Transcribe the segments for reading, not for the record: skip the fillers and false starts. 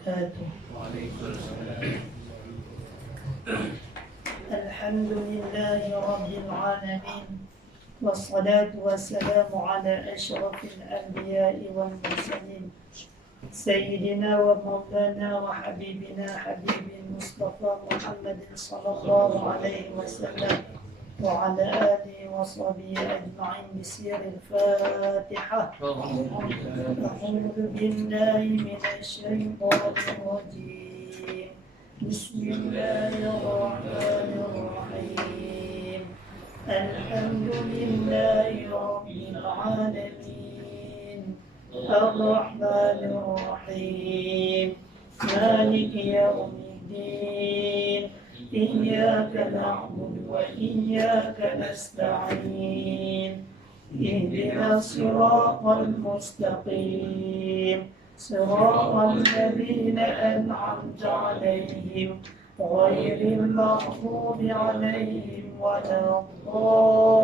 Waalaikumsalam. Alhamdulillahi Rabbil Alamin. Wassalatu wassalamu ala ashrafil anbiya'i wal mursalin Sayyidina wa maulana wa habibina habibil Mustafa Muhammadin sallallahu alaihi wasallam wa ala alihi wa sahbihi ajma'in bisiril Fatihah. A'udzu billahi minasy syaithanir rajim. Bismillahirrahmanirrahim. Alhamdulillahi rabbil alamin. Ar-Rahmanir Rahim. Maliki yaumiddin. Iyyaka na'budu wa iyyaka nasta'in. Ihdinas siratal mustaqim. Siratal ladzina an'amta 'alaihim ghairil maghdubi 'alaihim waladdallin.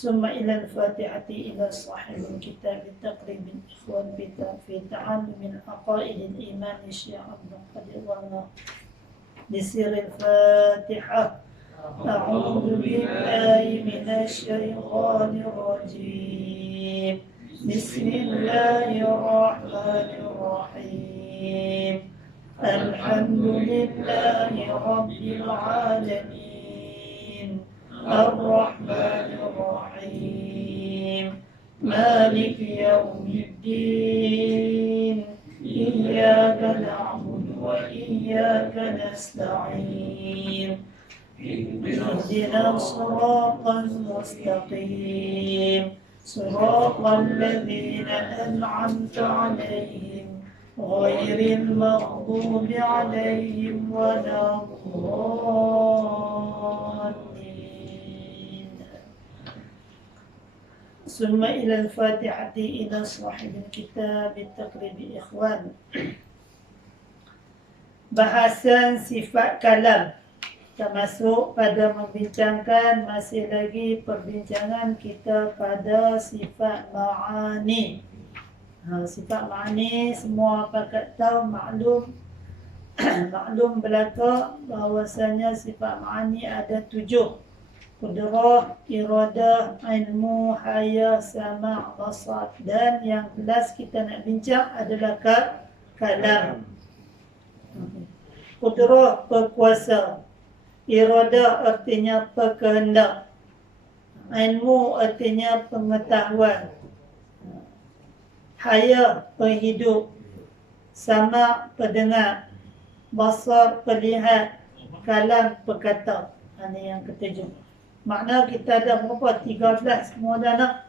ثم إلى الفاتحة إلى صاحب الكتاب تقريب الإخوان في تعلم عقائد الإيمان الشيعة عبد القادر والله بسر الفاتحة. أعوذ بالله من الشيطان الرجيم. بسم الله الرحمن الرحيم. الحمد لله رب العالمين. الرحمن الرحيم. مالك يوم الدين. إياك نعبد وإياك نستعين. اهدنا الصراط المستقيم. صراط الذين أنعمت عليهم غير المغضوب عليهم ولا الضالين. ثم إلى الفاتحة إلى صاحب الكتاب تقريب إخوان. Bahasan sifat kalam. Kita masuk pada membincangkan masih lagi perbincangan kita pada sifat ma'ani. Sifat ma'ani semua pakat tahu, maklum maklum belaka bahawasanya sifat ma'ani ada 7. Qudrah, iradah, ilmu, haya, sama', basar. Dan yang kelas kita nak bincang adalah kalam. Qudrah, berkuasa. Iradah artinya berkehendak. Ilmu artinya pengetahuan. Haya, penghidup. Sama', pendengar. Basar, pelihat. Kalam, berkata. Ini yang ketujuh. Makna kita ada berapa? 13 semua dah nak.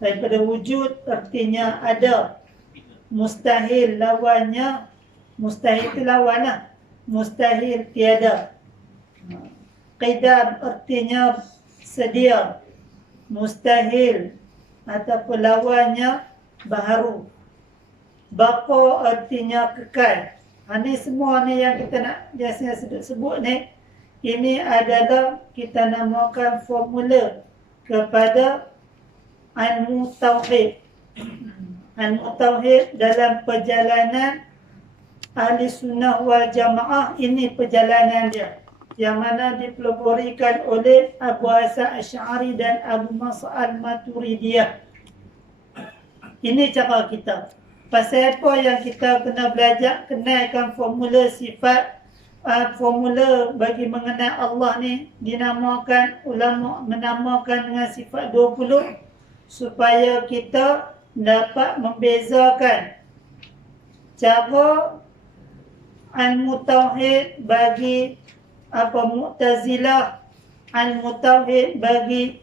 Daripada wujud artinya ada. Mustahil lawannya. Mustahil itu lawan lah. Mustahil tiada. Qidam artinya sedia. Mustahil ataupun lawannya baharu. Baqa artinya kekal. Ini semua ni yang kita nak biasanya sebut ni. Ini adalah kita namakan formula kepada ilmu tauhid. Ilmu tauhid dalam perjalanan ahli sunnah wal jamaah, ini perjalanan dia. Yang mana dipeloporikan oleh Abu Hasan Asy'ari dan Abu Musa al-Maturidiyah. Ini cara kita. Pasal apa yang kita kena belajar, kenalkan formula sifat. Formula bagi mengenal Allah ni dinamakan, ulama menamakan dengan sifat 20 supaya kita dapat membezakan cara ilmu tauhid bagi Mu'tazilah, ilmu tauhid bagi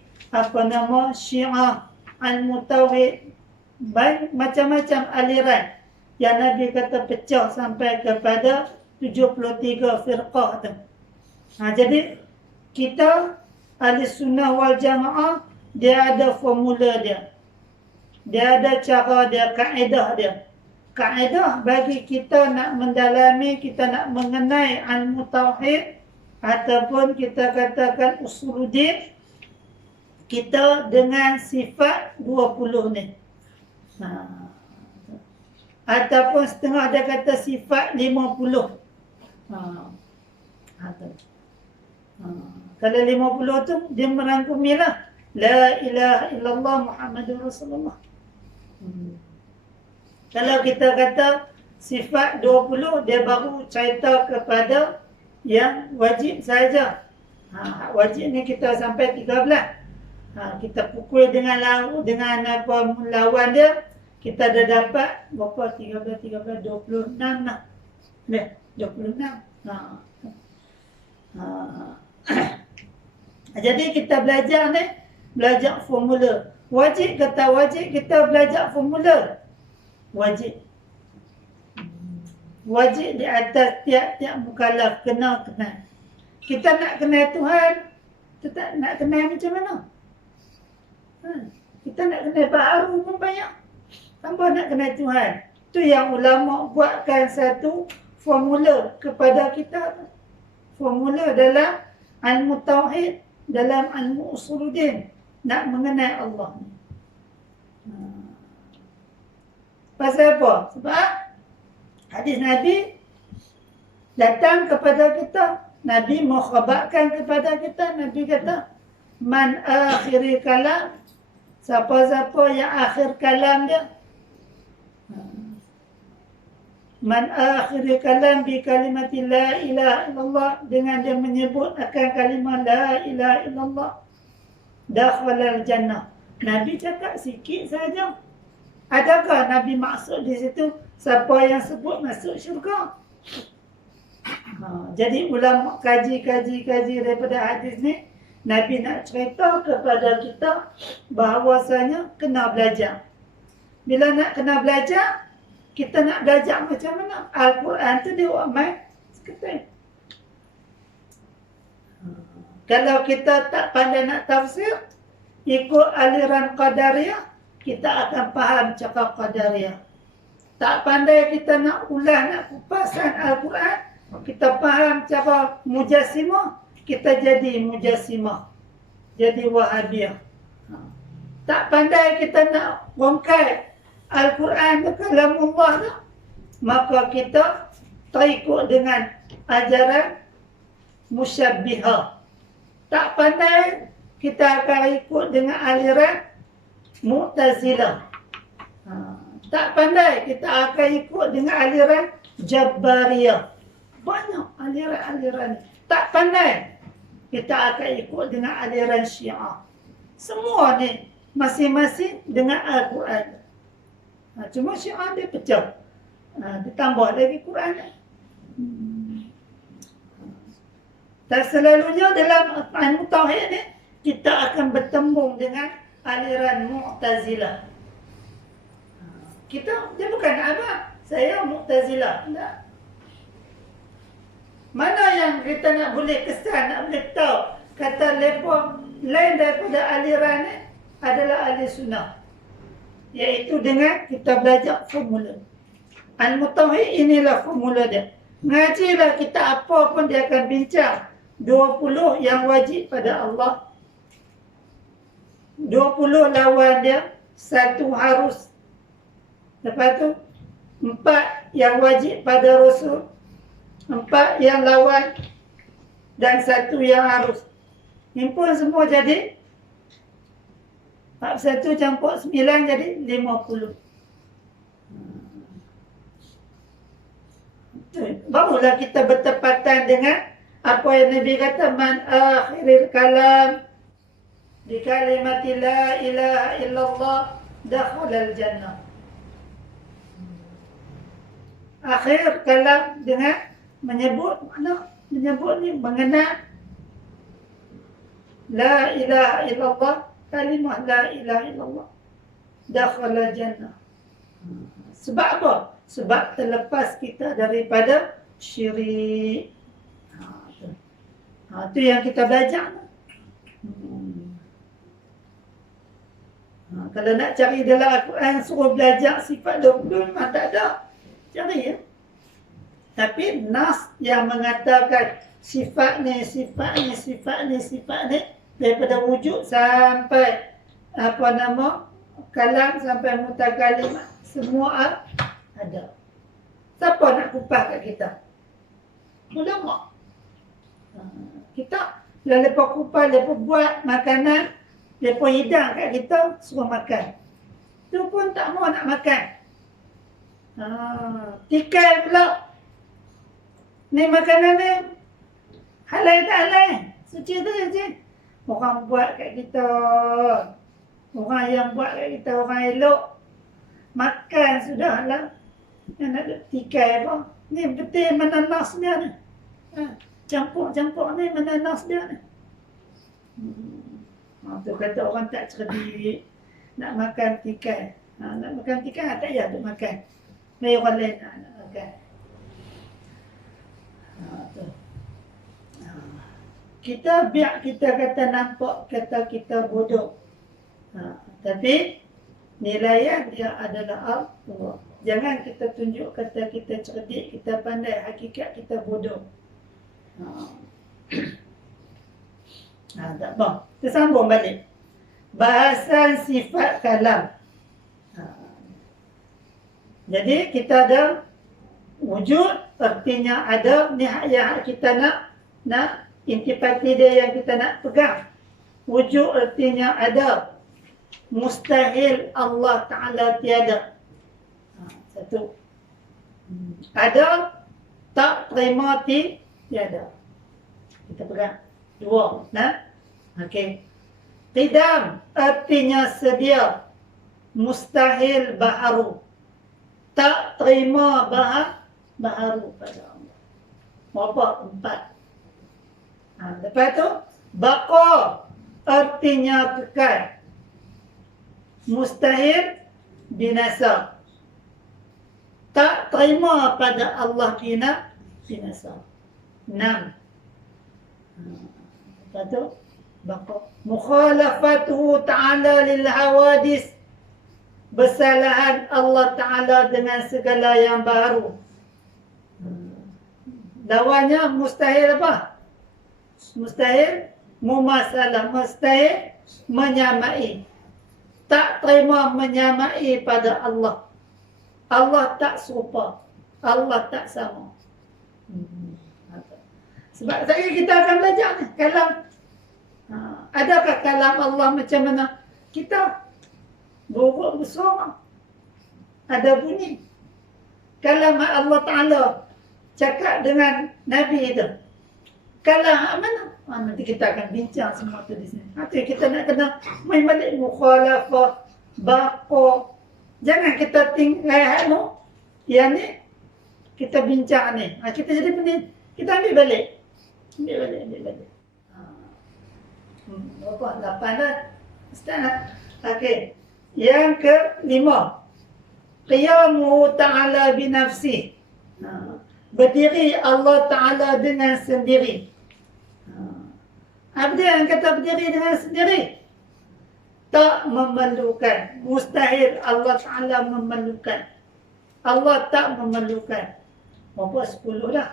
Syiah, ilmu tauhid macam-macam aliran yang Nabi kata pecah sampai kepada 73 firqah tu. Jadi kita ahli sunnah wal jamaah, dia ada formula dia. Dia ada cara dia, kaedah dia. Kaedah bagi kita nak mendalami, kita nak mengenai ilmu tauhid ataupun kita katakan usuluddin, kita dengan sifat 20 ni. Ataupun setengah dia kata sifat 50. Kalau 50 tu dia merangkumilah la ilaha illallah Muhammadur Rasulullah. Kalau kita kata sifat 20, dia baru cerita kepada yang wajib saja. Wajib ni kita sampai 13. Kita pukul dengan apa lawan dia, kita dah dapat berapa? 13, 26 lah. 26. Jadi kita belajar ni, belajar formula. Wajib kata wajib, kita belajar formula. Wajib. Wajib di atas tiap-tiap mukallaf kena kenal. Kita nak kenal Tuhan, kita nak kenal macam mana? Kita nak kenal baru pun banyak. Tambah nak kenal Tuhan. Tu yang ulama buatkan satu formula kepada kita. Formula dalam ilmu tauhid, dalam ilmu usuluddin, nak mengenal Allah. Pasal apa? Sebab hadis Nabi datang kepada kita. Nabi mengkhabarkan kepada kita. Nabi kata, man akhiri kalam, siapa-siapa yang akhir kalam dia, man akhiri kalam bi kalimati la ilaha illallah, dengan dia menyebut akan kalimah la ilaha illallah, dakhalal jannah. Nabi cakap sikit saja. Adakah Nabi maksud di situ siapa yang sebut masuk syurga? Jadi ulama kaji daripada hadis ni, Nabi nak cerita kepada kita bahawasanya kena belajar. Bila nak kena belajar, kita nak belajar macam mana? Al-Quran tu dia amal seketul. Kalau kita tak pandai nak tafsir, ikut aliran Qadariyah, kita akan faham cakap Qadariyah. Tak pandai kita nak ulah, nak kupasan Al-Quran, kita faham cara Mujassimah, kita jadi Mujassimah, jadi Wahabiyah. Tak pandai kita nak bongkai Al-Quran ke kalamullah tu, maka kita terikut dengan ajaran Musyabbihah. Tak pandai, kita akan ikut dengan aliran Mu'tazilah. Tak pandai, kita akan ikut dengan aliran Jabbariyah. Banyak aliran-aliran. Tak pandai, kita akan ikut dengan aliran Syiah. Semua ni masing-masing dengan Al-Quran. Cuma Syiah dia pecah. Ditambah lagi Quran. Dan selalunya dalam ilmu tauhid ni, kita akan bertembung dengan aliran Mu'tazilah. Dia bukan abang, saya Mu'tazilah. Tak. Mana yang kita nak boleh kesan, nak boleh tahu, kata mereka lain daripada aliran ni adalah ahli sunnah. Iaitu dengan kita belajar formula. Ilmu tauhid inilah formula dia. Ngajilah kita apa pun dia akan bincang. 20 yang wajib pada Allah. 20 lawan dia, 1 harus. Lepas tu 4 yang wajib pada Rasul, 4 yang lawan, dan 1 yang harus. Himpun semua jadi 41 campur 9 jadi 50. Barulah kita bertepatan dengan apa yang Nabi kata, man akhiril kalam bi kalimati la ilaha illallah dakhalal jannah. Akhir kalam dengan menyebut mana? Menyebut ni mengenal la ilaha illallah, kalimah la ilaha illallah, dakhalal jannah. Sebab apa? Sebab terlepas kita daripada syirik. Itu yang kita belajar. Kalau nak cari dalam Al-Quran suruh belajar sifat 20 memang tak ada. Cari ya. Tapi nas yang mengatakan sifat ni, sifat ni, sifat ni, sifat ni, Daripada wujud sampai apa nama kalam sampai mutakalim, semua ada. Siapa nak kupas kat kita? Ulama. Kita bila lepas kupas, lepas buat makanan, lepas hidang kat kita, suruh makan. Tu pun tak mau nak makan. Tikai pula. Ni makanan ni halal tak halal? Suci tu suci. Orang buat kat kita. Orang yang buat kat kita, orang elok. Makan sudahlah. Yang nak tikai apa? Ni betul menanas dia ni. Campur-campur ni menanas dia ni. Tu kata orang tak cerdik. Nak makan tikai. Nak makan tikai tak payah nak makan. Mari orang lain nak makan. Kita biar kita kata nampak kata kita bodoh. Tapi nilaian dia adalah Allah. Jangan kita tunjuk kata kita cerdik, kita pandai, hakikat kita bodoh. Tak apa. Kita sambung balik. Bahasan sifat kalam. Jadi kita ada wujud, artinya ada, ni yang kita nak intipati dia yang kita nak pegang. Wujud artinya ada. Mustahil Allah Ta'ala tiada. Satu. Ada, tak terima tiada. Kita pegang. Dua. Okey. Qidam artinya sedia. Mustahil baharu. Tak terima baharu pada Allah. Berapa? 4. Lepas tu, baqa artinya kekal. Mustahil binasa. Tak terima pada Allah binasa. 6. Lepas tu, baqa. Mukhalafatuhu ta'ala lil hawadis. Bersalahan Allah Ta'ala dengan segala yang baru. Lawannya mustahil apa? Mustahil mumasalah. Mustahil menyamai. Tak terima menyamai pada Allah. Allah tak serupa. Allah tak sama. Sebab saya kita akan belajar ni. Kalam. Adakah kalam Allah macam mana? Kita buruk bersuara. Ada bunyi. Kalam Allah Ta'ala cakap dengan Nabi itu. Kalam mana? Nanti kita akan bincang semua tu di sini. Nanti kita nak kena main balik mukhalafah, baqa. Jangan kita tinggal no. Yang ni kita bincang ni. Kita jadi pening. Kita ambil balik. Ambil balik. Berapa? 8 dah. Ustaz. Okey. Yang kelima. Qiyamuhu ta'ala binafsih. Berdiri Allah Ta'ala dengan sendiri. Apa dia yang kata berdiri dengan sendiri? Tak memerlukan. Mustahil Allah Ta'ala memerlukan. Allah tak memerlukan. Berapa? 10 dah.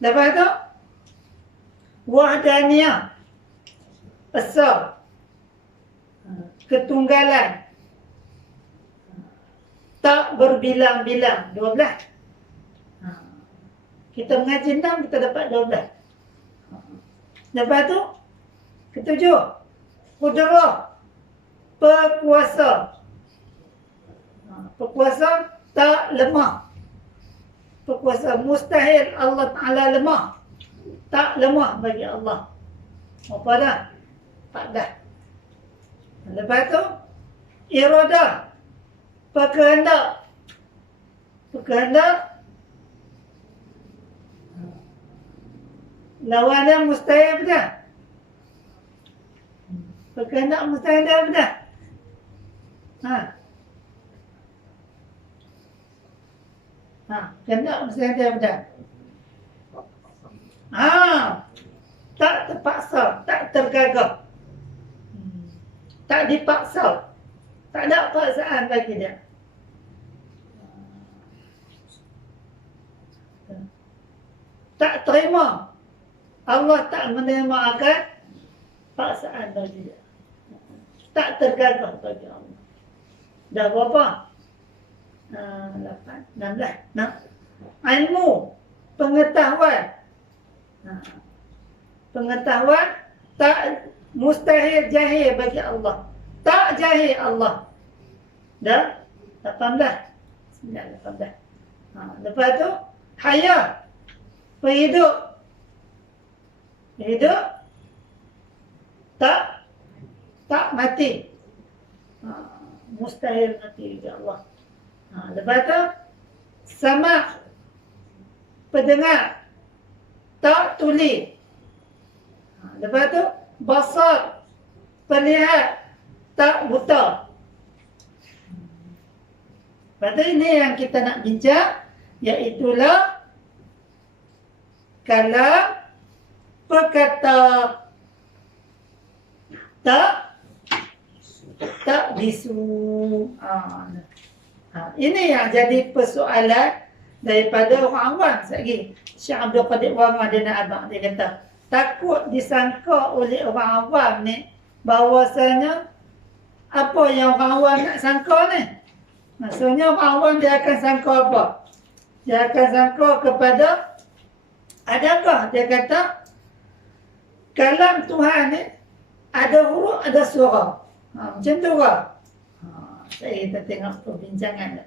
Lepas tu, wahdaniyah. Esa. Ketunggalan. Tak berbilang-bilang. 12. Kita mengaji 6, kita dapat 12. Lepas tu, ketujuh. Qudrah. Perkuasa. Perkuasa tak lemah. Perkuasa mustahil Allah Ta'ala lemah. Tak lemah bagi Allah. Apa dah? 4 dah. Lepas tu, iradah. Berkehendak. Berkehendak. Lawannya mustahil apa dah? Berkehendak mustahil apa dah? Kehendak mustahil apa dah? Tak terpaksa, tak tergagah. Tak dipaksa. Tak ada paksaan bagi dia. Tak terima. Allah tak menerima akan paksaan bagi dia. Tak tergagah bagi Allah. Dah berapa? 8, 16. Nah. Ilmu, pengetahuan. Pengetahuan tak mustahil jahil bagi Allah. Tak jahil Allah. Dah 18. 9, 18. Lepas tu hayat, hidup. Hidup tak mati. Mustahil mati bagi Allah. Lepas tu sama, pendengar, tak tuli. Lepas tu basar, perlihat, tak buta. Lepas tu ini yang kita nak bincang, iaitulah kalam perkata tak bisu. Ini yang jadi persoalan daripada orang awam. Sekali Syekh Abdul Qadir Wanga dia nak abang, dia kata takut disangka oleh orang awam ni bahawasanya apa yang orang awam nak sangka ni. Maksudnya orang awam dia akan sangka apa? Dia akan sangka kepada, adakah dia kata kalam Tuhan ni ada huruf, ada suara. Macam tu ke? Kita tengok perbincangan.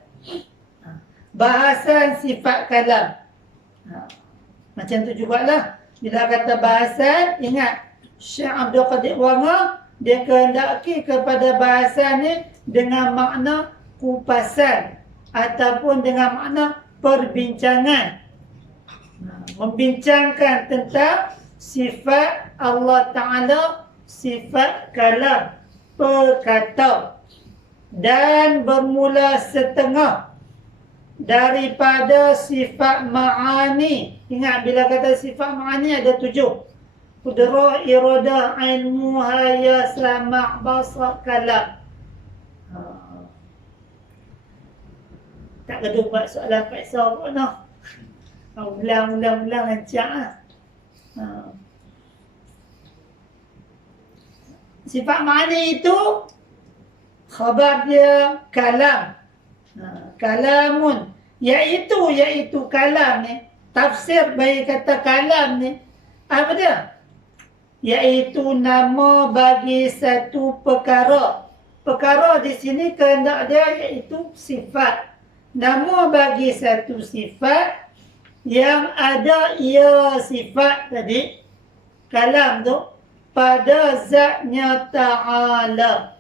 Bahasan sifat kalam. Macam tu jugalah. Bila kata bahasan, ingat Syekh Abdul Qadir Wanga, dia kehendaki kepada bahasan ni dengan makna kupasan ataupun dengan makna perbincangan. Membincangkan tentang sifat Allah Ta'ala, sifat kalam, perkata, dan bermula setengah daripada sifat ma'ani. Ingat bila kata sifat ma'ani ada 7. Qudrah, iradah, ilmu, haya, sama', basar, kalam. Tak kena buat soalan paksa pun noh. Ulang rancang lah. Sifat ma'ani itu khabar dia kalam. Kalamun, iaitu kalam ni. Tafsir bagi kata kalam ni apa dia? Iaitu nama bagi satu perkara. Perkara di sini kehendak dia iaitu sifat. Nama bagi satu sifat yang ada ia sifat tadi, kalam tu, pada zatnya Ta'ala.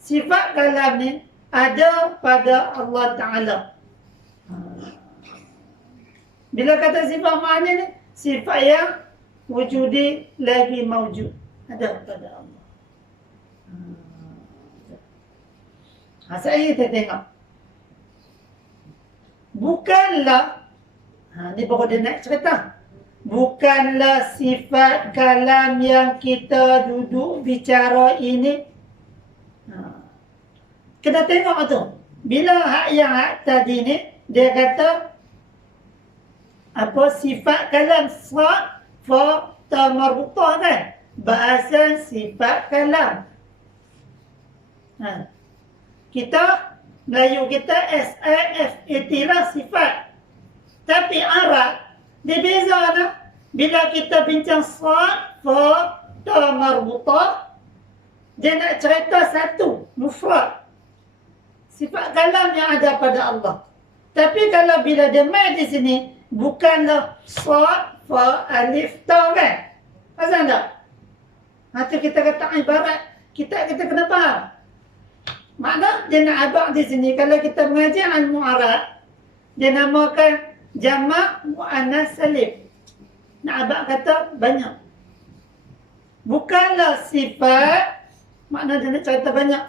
Sifat kalam ni ada pada Allah Ta'ala. Bila kata sifat ma'ani ni, sifat yang wujudi lagi mawjud. Ada pada Allah. Saya kita tengok. Bukanlah, ni baru dia nak cerita. Bukanlah sifat kalam yang kita duduk bicara ini. Kena tengok tu. Bila hak tadi ni, dia kata apa sifat kalam, fa, ta marbutah kan? Bahasan sifat kalam. Kita, Melayu kita SIF, itilah sifat. Tapi Arab, dia beza lah. Bila kita bincang fa, ta marbutah, dia nak cerita satu, mufrad. Sifat kalam yang ada pada Allah. Tapi kalau bila dia main di sini, bukanlah sad, fa, alif, ta kan? Pasal tak? Itu kita kata ibarat, kita kena faham. Makna dia nak abang di sini, kalau kita mengajar ilmu Arab, dia namakan jamak mu'annas salim. Nak abang kata banyak. Bukanlah sifat, makna dia nak cerita banyak.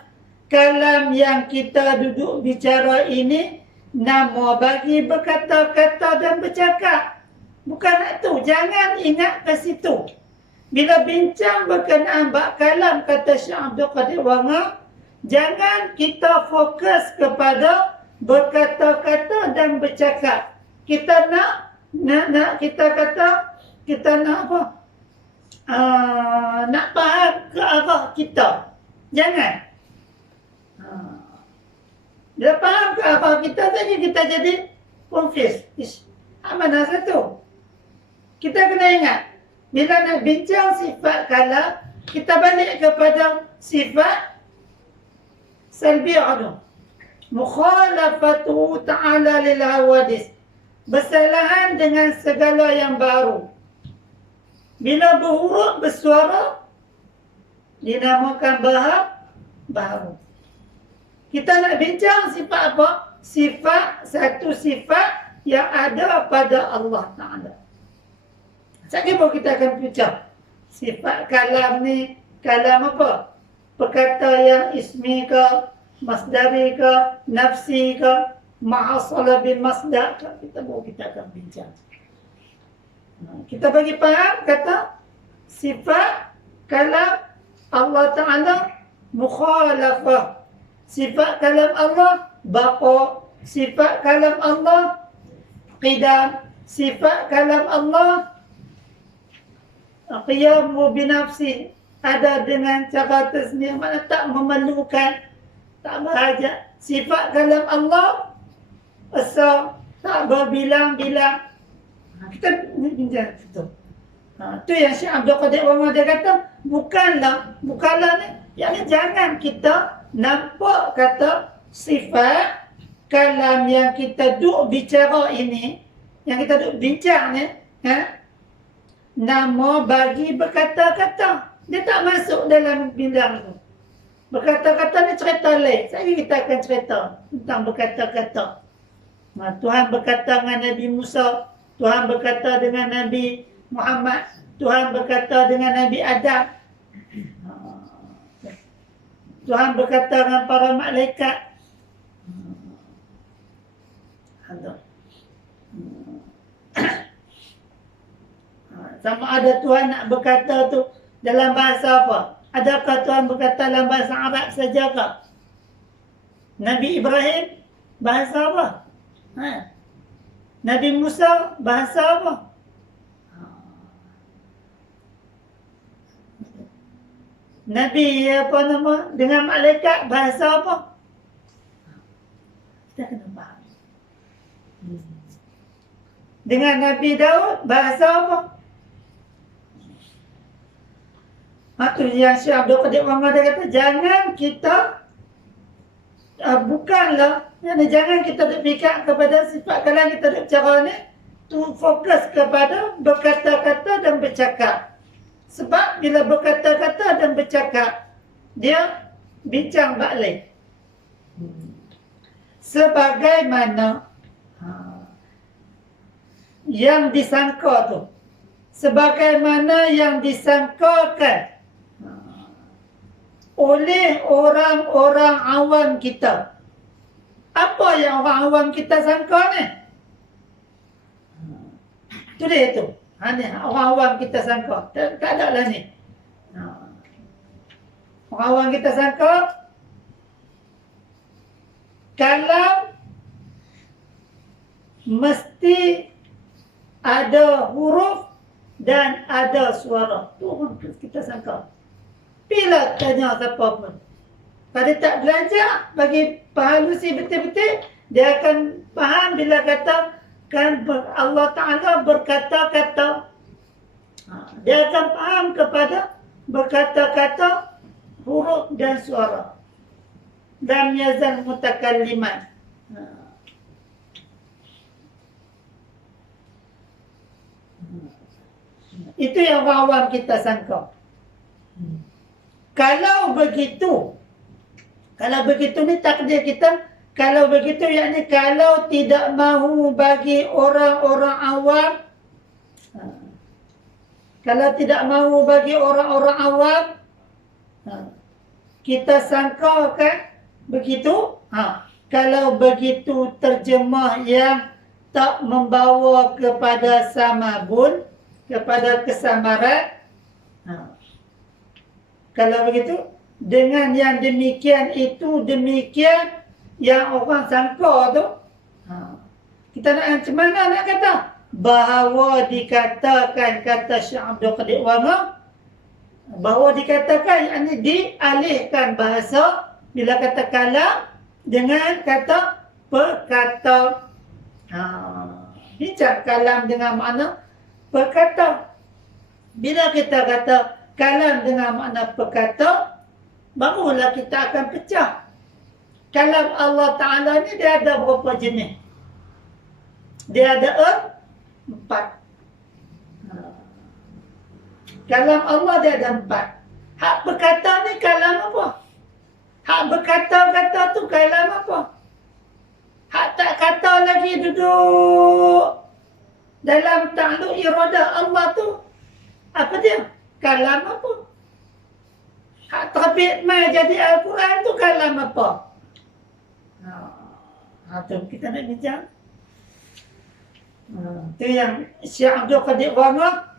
Kalam yang kita duduk bicara ini, nama bagi berkata-kata dan bercakap. Bukan itu, jangan ingat ke situ. Bila bincang berkenaan bab kalam, kata Syekh Abdul Qadir Wanga, jangan kita fokus kepada berkata-kata dan bercakap. Kita nak kita kata kita nak apa? Nak faham ke arah kita. Jangan. Dia faham ke arah kita saja kita jadi confused. Mana satu? Kita kena ingat, bila nak bincang sifat kalam, kita balik kepada sifat salbiyah tu. Mukhalafatu ta'ala lil hawadis. Bersalahan dengan segala yang baru. Bila berhuruf bersuara, dinamakan baru. Kita nak bincang sifat apa? Satu sifat yang ada pada Allah Ta'ala. Sekiranya kita akan bincang sifat kalam ni, kalam apa? Perkata yang ismi ke, masdari ke, nafsi ke, ma'asala bin masdar ke, kita akan bincang. Kita bagi faham kata sifat kalam Allah Ta'ala mukhalafah. Sifat kalam Allah baqa. Sifat kalam Allah qidam. Sifat kalam Allah qiyamu binafsi. Ada dengan cara tasniah, mana tak memerlukan, tak berhajat. Sifat kalam Allah asal, tak berbilang-bilang. Kita bincang itu. Tu yang Syekh Abdul Qadir Umar dia kata, bukanlah ni. Yang ni jangan kita nampak kata sifat kalam yang kita duk bicara ini, yang kita duk bincang ni, nama bagi berkata-kata. Dia tak masuk dalam bidang tu. Berkata-kata ni cerita lain. Saya kita akan cerita tentang berkata-kata. Tuhan berkata dengan Nabi Musa, Tuhan berkata dengan Nabi Muhammad, Tuhan berkata dengan Nabi Adam, Tuhan berkata dengan para malaikat. Sama ada Tuhan nak berkata tu dalam bahasa apa? Adakah Tuhan berkata dalam bahasa Arab saja ke? Nabi Ibrahim bahasa apa? Nabi Musa bahasa apa? Nabi apa nama dengan malaikat bahasa apa? Kita kena faham. Dengan Nabi Daud bahasa apa? Itu yang Syekh Abdul Qadir Muhammad dia kata, jangan kita bukanlah, jangan kita berfikir kepada sifat kalam kita berbicara ni, tu fokus kepada berkata-kata dan bercakap. Sebab bila berkata-kata dan bercakap, dia bincang balik. Sebagaimana yang disangka tu, sebagaimana yang disangkakan oleh orang-orang awam kita. Apa yang orang awam kita sangka ni? Itu dia tu. Ni orang awam kita sangka. Tak ada lah ni. Orang awam kita sangka kalam mesti ada huruf dan ada suara. Tu orang kita sangka. Bila tanya siapa pun, kalau tak belajar bagi pahalusi betul-betul, dia akan faham bila kata kan Allah Ta'ala berkata-kata. Dia akan faham kepada berkata-kata, huruf dan suara. Lam yazal mutakalliman. Itu yang awam kita sangka. Kalau begitu ni takdir kita. Kalau begitu, yakni kalau tidak mahu bagi orang-orang awam, kalau tidak mahu bagi orang-orang awam, kita sangka kan begitu. Kalau begitu terjemah yang tak membawa kepada samabun, kepada kesamaran. Kalau begitu, dengan yang demikian itu yang orang sangka tu, kita nak macam mana nak kata? bahawa dikatakan kata Syekh Abdul Qadir Wanga, bahawa dikatakan yakni dialihkan bahasa bila kata kalam dengan kata perkata. Bincang kalam dengan makna perkata. Bila kita kata kalam dengan makna perkata, barulah kita akan pecah. Kalam Allah Ta'ala ni dia ada berapa jenis? Dia ada 4. Kalam Allah dia ada 4. Hak berkata ni kalam apa? Hak berkata-kata tu kalam apa? Hak tak kata lagi duduk dalam takluk iradah Allah tu, apa dia? Kalam apa? Hak terbit mai jadi Al-Quran tu kalam apa? Tu kita nak bincang. Tu yang Syekh Abdul Qadir Wanga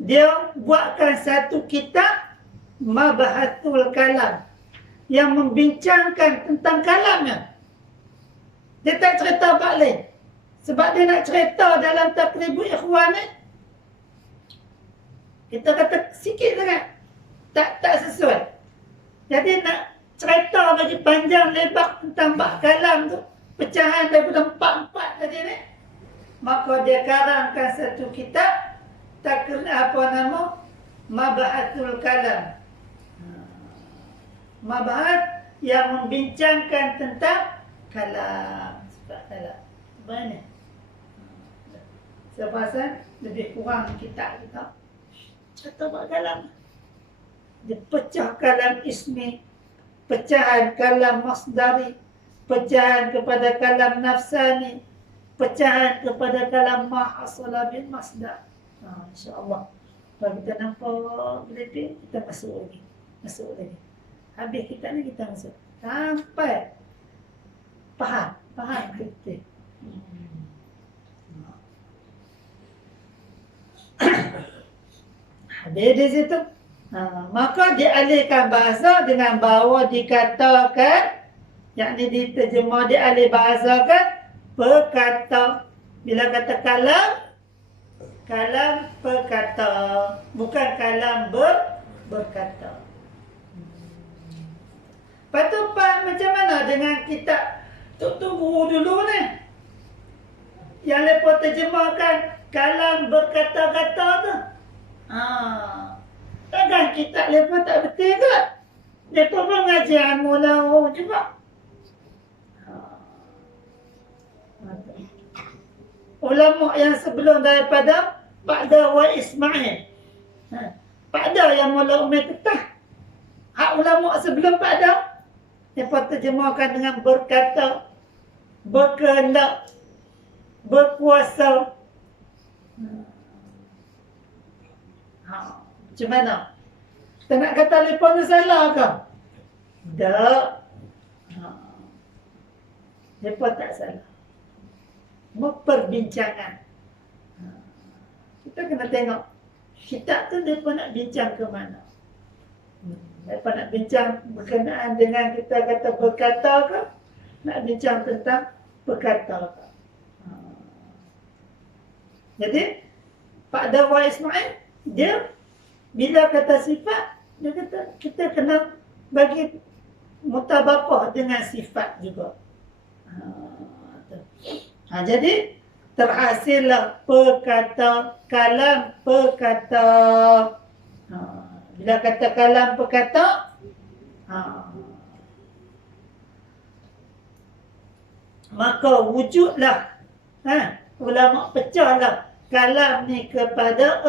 dia buatkan satu kitab Mabahatul Kalam yang membincangkan tentang kalamnya. Dia tak cerita balik. Sebab dia nak cerita dalam Taqribul Ikhwan ni, kita kata sikit sangat. Tak sesuai. Jadi nak cerita bagi panjang lebar tentang bab kalam tu, pecahan daripada 4 tadi ni, maka dia karangkan satu kitab Mabahatul Kalam. Mabahat yang membincangkan tentang kalam. Sebab kalam banyak. Saya rasa lebih kurang kitab kita cerita bab kalam. Dia pecah kalam ismi, pecahan kalam masdari, pecahan kepada kalam nafsani, pecahan kepada kalam ma'asala bin masdar. InsyaAllah kalau kita nampak lebih, kita masuk lagi. Habis kita ni kita masuk sampai faham kita. Habis di situ. Maka dialihkan bahasa dengan bahawa dikatakan, yakni diterjemah dialih bahasakan perkata. Bila kata kalam perkata, bukan kalam berkata. Lepas tu macam mana dengan kitab Tok Guru dulu ni, yang lepas terjemahkan kalam berkata-kata tu? Takkan kitab lepas tak betul ke? Lepas pun ngaji Al-Mulawu juga. Ulama yang sebelum daripada Ba'da wa Ismail, Ba'da yang Mula Umar Tetah, hak ulama sebelum Ba'da, lepas terjemahkan dengan berkata, berkehendak, berkuasa. Macam mana? Kita nak kata lepas ni salah ke? Tak. Lepas tak salah. Perbincangan. Kita kena tengok kitab tu mereka nak bincang ke mana. Mereka nak bincang berkenaan dengan kita kata berkata ke, nak bincang tentang perkata ke. Jadi Pak Dawa Ismail dia bila kata sifat, dia kata kita kena bagi mutabaqah dengan sifat juga. Jadi terhasillah perkata, kalam perkata. Bila kata kalam perkata, maka wujudlah, ulama pecahlah kalam ni kepada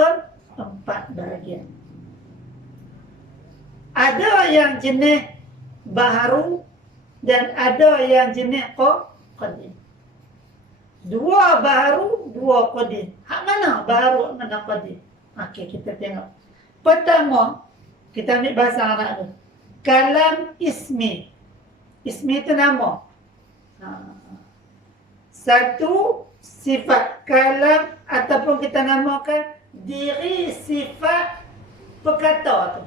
4 bahagian. Ada yang jenis baharu dan ada yang jenis qadim. 2 baharu, 2 qadim. Hak mana baharu, hak mana qadim? Okey, kita tengok. Pertama, kita ambil bahasa Arab tu. Kalam ismi. Ismi itu nama. Satu sifat kalam ataupun kita namakan diri sifat perkata tu.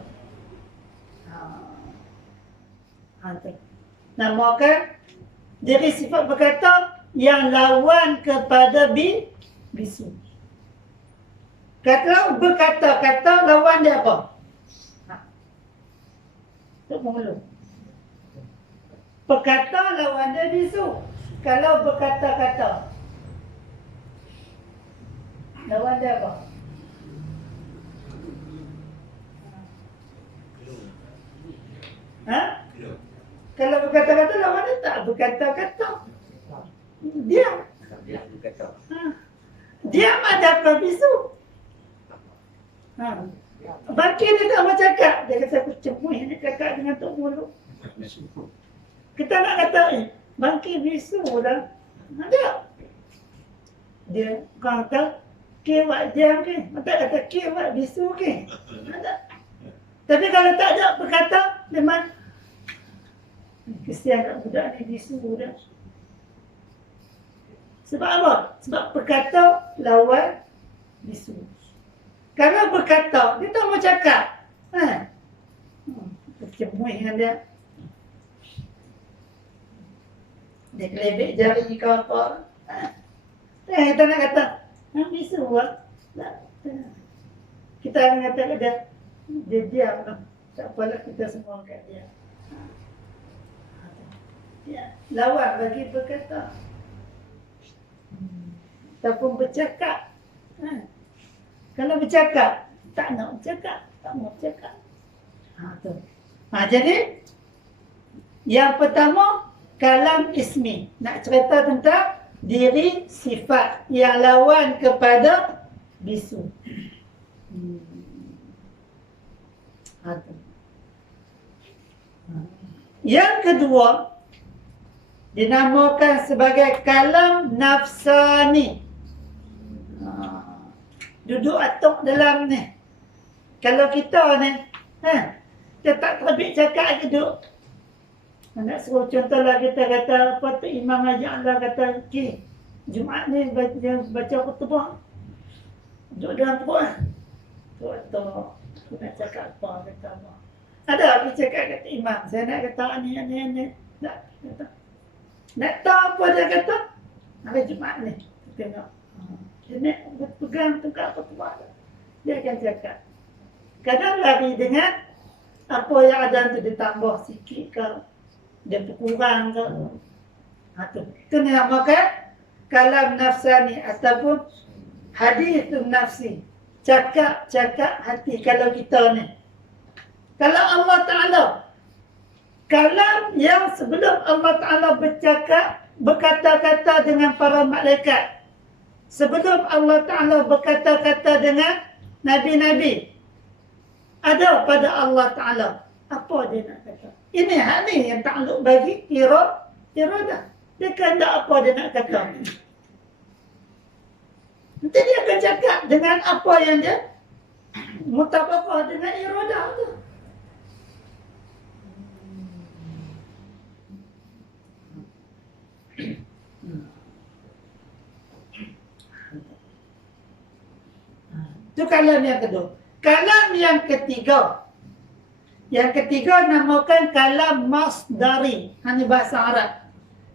Namakan diri sifat perkata yang lawan kepada bisu. Kalau berkata-kata, lawan dia apa? Tok mulut. Berkata, lawan dia bisu. Kalau berkata-kata, lawan dia apa? Kalau berkata-kata, lawan dia tak berkata-kata. Diam. Diam ada apa bisu? Baki dia tak mau cakap. Dia kata aku cemuih ni cakap dengan tok mulut. Kita nak kata, bangki bisu dah. Ada. Dia kata, kewak diam ke? Mata kata kewak bisu ke? Ada. Tapi kalau tak ada berkata, memang kesian nak budak ni bisu dah. Sebab apa? Sebab berkata lawan bisu. Kalau berkata, dia tak mau cakap. Cemuih dengan dia. Dia kelebek jari ke apa. Kita nak kata, bisu lah. Kita akan kata ke dia diam lah. Tak apalah kita semua kat dia. Lawan bagi berkata. Ataupun bercakap. Kalau bercakap, tak nak bercakap. Tak mau bercakap. Jadi, yang pertama, kalam ismi. Nak cerita tentang diri sifat yang lawan kepada bisu. Yang kedua, dinamakan sebagai kalam nafsani. Duduk atuk dalam ni. Kalau kita ni, kita tak terbit cakap ke duduk. Nak suruh contohlah kita kata, apa tu Imam Ajak Allah kata, Jumaat ni baca khutbah. Duduk dalam perut. Tu atuk, aku nak cakap apa, kata apa. Ada aku cakap kata Imam, saya nak kata ni. Tak, kata. Nak tahu apa dia kata? Hari Jumaat ni, tengok. Dia nak pegang tengah khutbah. Dia akan cakap. Kadang lari dengan apa yang ada tu ditambah sikit ke, dia berkurang ke. Itu dinamakan kalam nafsani ataupun hadithun nafsi. Cakap hati kalau kita ni. Kalau Allah Ta'ala, kalam yang sebelum Allah Ta'ala berkata-kata dengan para malaikat. Sebelum Allah Ta'ala berkata-kata dengan Nabi-Nabi. Ada pada Allah Ta'ala. Apa dia nak kata? Ini hal ni yang takluk bagi iradah. Dia kehendak apa dia nak kata. Nanti dia akan cakap dengan apa yang dia mutabakah dengan iradah tu. Itu kalam yang kedua. Kalam yang ketiga. Yang ketiga namakan kalam masdari. Ini bahasa Arab.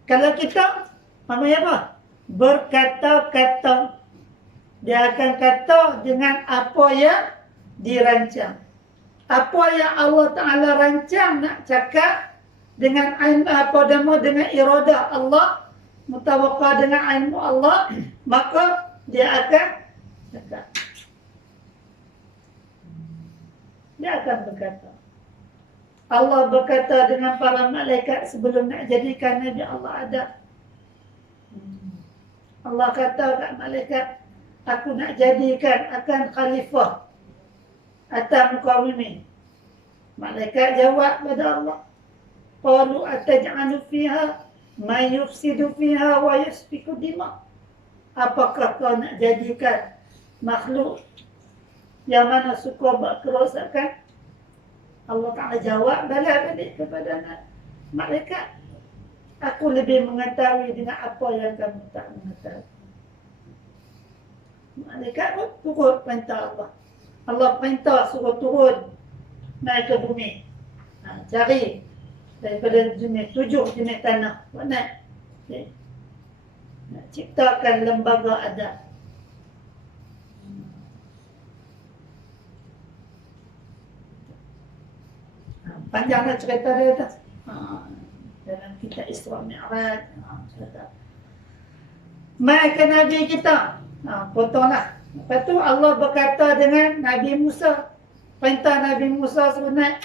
Kalau kita, namanya apa? Berkata-kata. Dia akan kata dengan apa yang dirancang. Apa yang Allah Ta'ala rancang nak cakap dengan dengan iradah Allah, mutawakal dengan ilmu Allah, maka dia akan cakap. Dia akan berkata. Allah berkata dengan para malaikat sebelum nak jadikan Nabi Allah ada. Allah kata kat malaikat, aku nak jadikan akan khalifah atas muka bumi. Malaikat jawab pada Allah, qalu ataj'alu fiha may yufsidu fiha wa yasfiku dima. Apakah kau nak jadikan makhluk yang mana suka buat kerosakan? Allah Ta'ala jawab balik kepada malaikat. Aku lebih mengetahui dengan apa yang kamu tak mengetahui. Malaikat pun turut perintah Allah. Allah perintah suruh turun naik ke bumi. Cari daripada jenis 7 jenis tanah. Nak ciptakan lembaga adat. Panjanglah cerita dia atas. Dalam kitab Isra Mi'raj. Cerita. Mai ke Nabi kita. Potonglah. Lepas tu Allah berkata dengan Nabi Musa. Perintah Nabi Musa sebenarnya.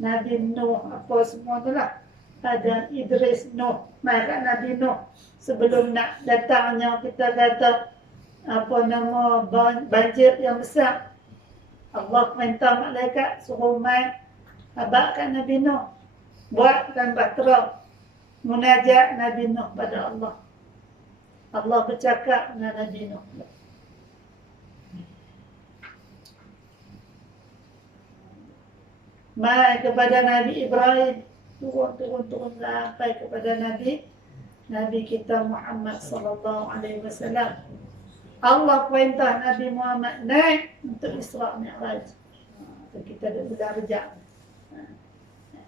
Nabi Nuh, apa semua tu lah. Ada Idris, Nuh. Mai kat Nabi Nuh. Sebelum nak datangnya kita kata apa nama banjir yang besar. Allah perintah malaikat suruh mai abadkan Nabi Nuh. Buatkan bahtera munajat Nabi Nuh pada Allah. Allah bercakap dengan Nabi Nuh. Mai kepada Nabi Ibrahim, turun sampai kepada Nabi kita Muhammad sallallahu alaihi wasallam. Allah perintah Nabi Muhammad naik untuk Isra Mi'raj. Kita dah belajar.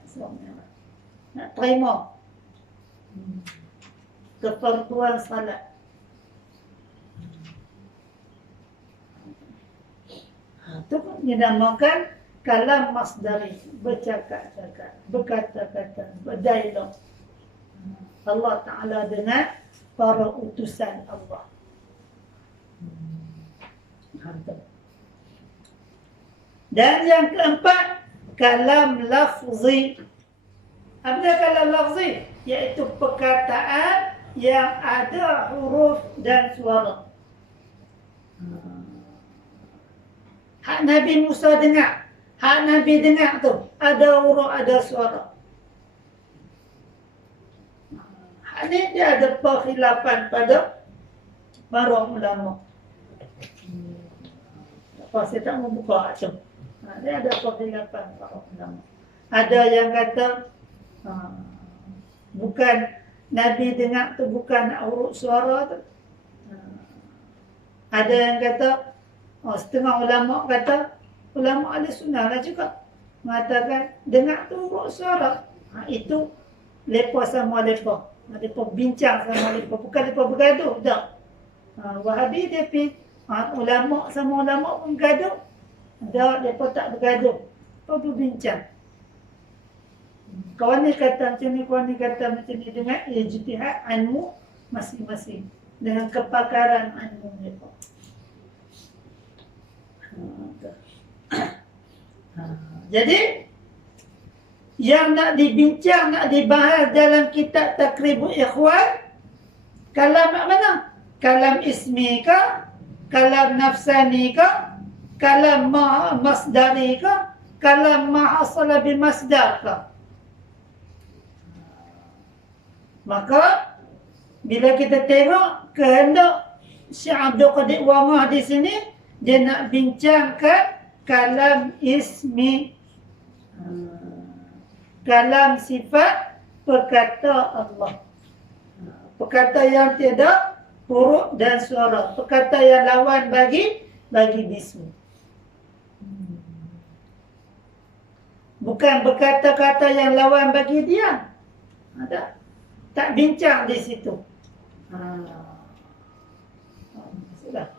Isra Mi'raj. Nak terima kefarduan salat. Itu pun dinamakan kalam masdari, bercakap-cakap, berkata-kata, berdialog. Allah Ta'ala dengan para utusan Allah. Dan yang keempat, kalam lafzi. Apa dia kalam lafzi? Iaitu perkataan yang ada huruf dan suara. Hak Nabi Musa dengar. Hak Nabi dengar tu. Ada huruf, ada suara. Hak ni dia ada perkhilafan pada para ulama. Apa saya tak mau buka tu. Dia ada perkhilafan para ulama. Ada yang kata bukan Nabi dengar tu bukan huruf suara tu. Ada yang kata setengah ulama kata, ulama ahli sunnah lah juga mengatakan dengar tu huruf suara. Itu lepa sama lepa. Lepa bincang sama lepa. Bukan lepa bergaduh. Tak. Wahabi dia pergi ulama sama ulama pun bergaduh. Tak, lepa tak bergaduh. Lepa berbincang. Kawan ni kata macam ni, kawan ni kata macam ni dengan ijtihad ilmu masing-masing. Dengan kepakaran ilmu mereka. Jadi yang nak dibincang, nak dibahas dalam kitab Takribul Ikhwan, kalam mana? Kalam ismi ke? Kalam nafsani ke? Kalam masdari ke? Kalam hasala bimasdar ke? Maka bila kita tengok kehendak Syekh Abdul Qadir Wangah di sini, dia nak bincangkan kalam ismi, kalam sifat perkata Allah, perkata yang tiada huruf dan suara, perkata yang lawan bagi bismu. Bukan berkata-kata yang lawan bagi dia. Ada. Tak bincang di situ. Sudah.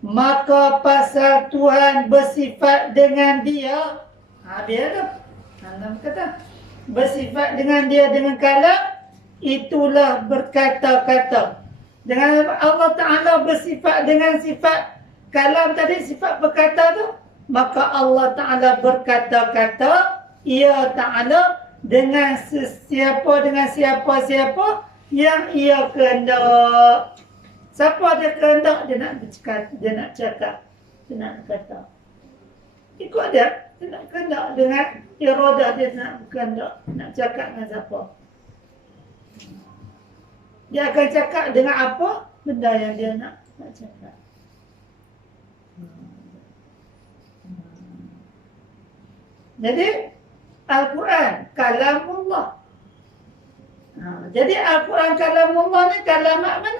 Maka pasal Tuhan bersifat dengan dia, biar tu. Dalam kata bersifat dengan dia dengan kalam, itulah berkata-kata. Dengan Allah Ta'ala bersifat dengan sifat kalam tadi, sifat berkata tu, maka Allah Ta'ala berkata-kata, ia Ta'ala dengan siapa-siapa yang ia kehendak. Siapa dia kehendak, dia nak bercakap, dia nak cakap, dia nak kata. Ikut dia nak kehendak dengan iradah dia nak kehendak, nak cakap dengan siapa. Dia akan cakap dengan apa benda yang dia nak cakap. Jadi Al-Quran kalamullah. Jadi Al-Quran kalamullah ni kalam mana?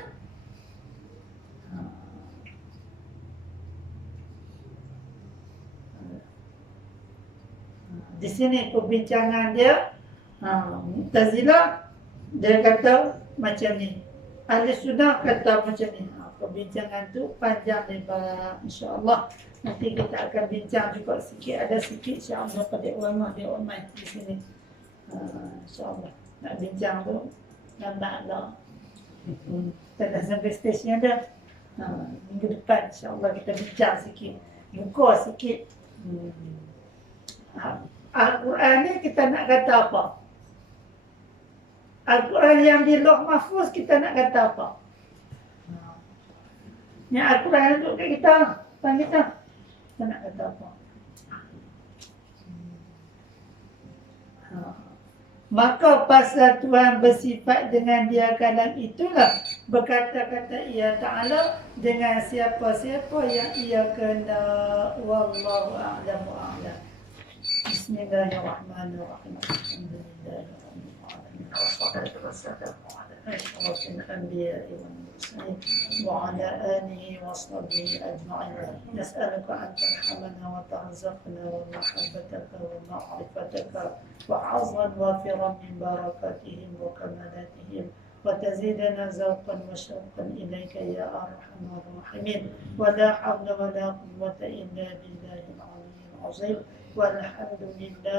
Di sini perbincangan dia, Mu'tazilah dia kata macam ni, Ahli Sunnah kata macam ni. Perbincangan tu panjang lebar, insya-Allah Nanti kita akan bincang juga sikit, ada sikit insya-Allah pada ulama dia online di sini. InsyaAllah nak bincang tu nampak lah. Kita dah sampai stage dah. Minggu depan insyaAllah kita bincang sikit, buka sikit. Al-Quran ni kita nak kata apa? Al-Quran yang di Lauh Mahfuz kita nak kata apa? Yang Al-Quran untuk kita, kita nak kata apa? Maka pasal Tuhan bersifat dengan dia kalam itulah berkata-kata ia Ta'ala dengan siapa-siapa yang ia kena. Wallahu a'lam wa a'lam. Bismillahirrahmanirrahim. Alhamdulillahirabbil alamin. Wassalatu wassalamu ala asyrafil anbiya'i wal mursalin wa ala alihi wa sahbihi ajma'in. Nas'aluka an tarhamana wa tarzuqna wa mahabbataka wa ma'rifataka wa 'azman wafiran min barakatihim wa kamalatihim wa tazidana zawqan wa syauqan ilaika ya arhamar rahimin. Wa la hawla wa la quwwata illa billahil 'aliyyil 'azim. Walhamdulillah.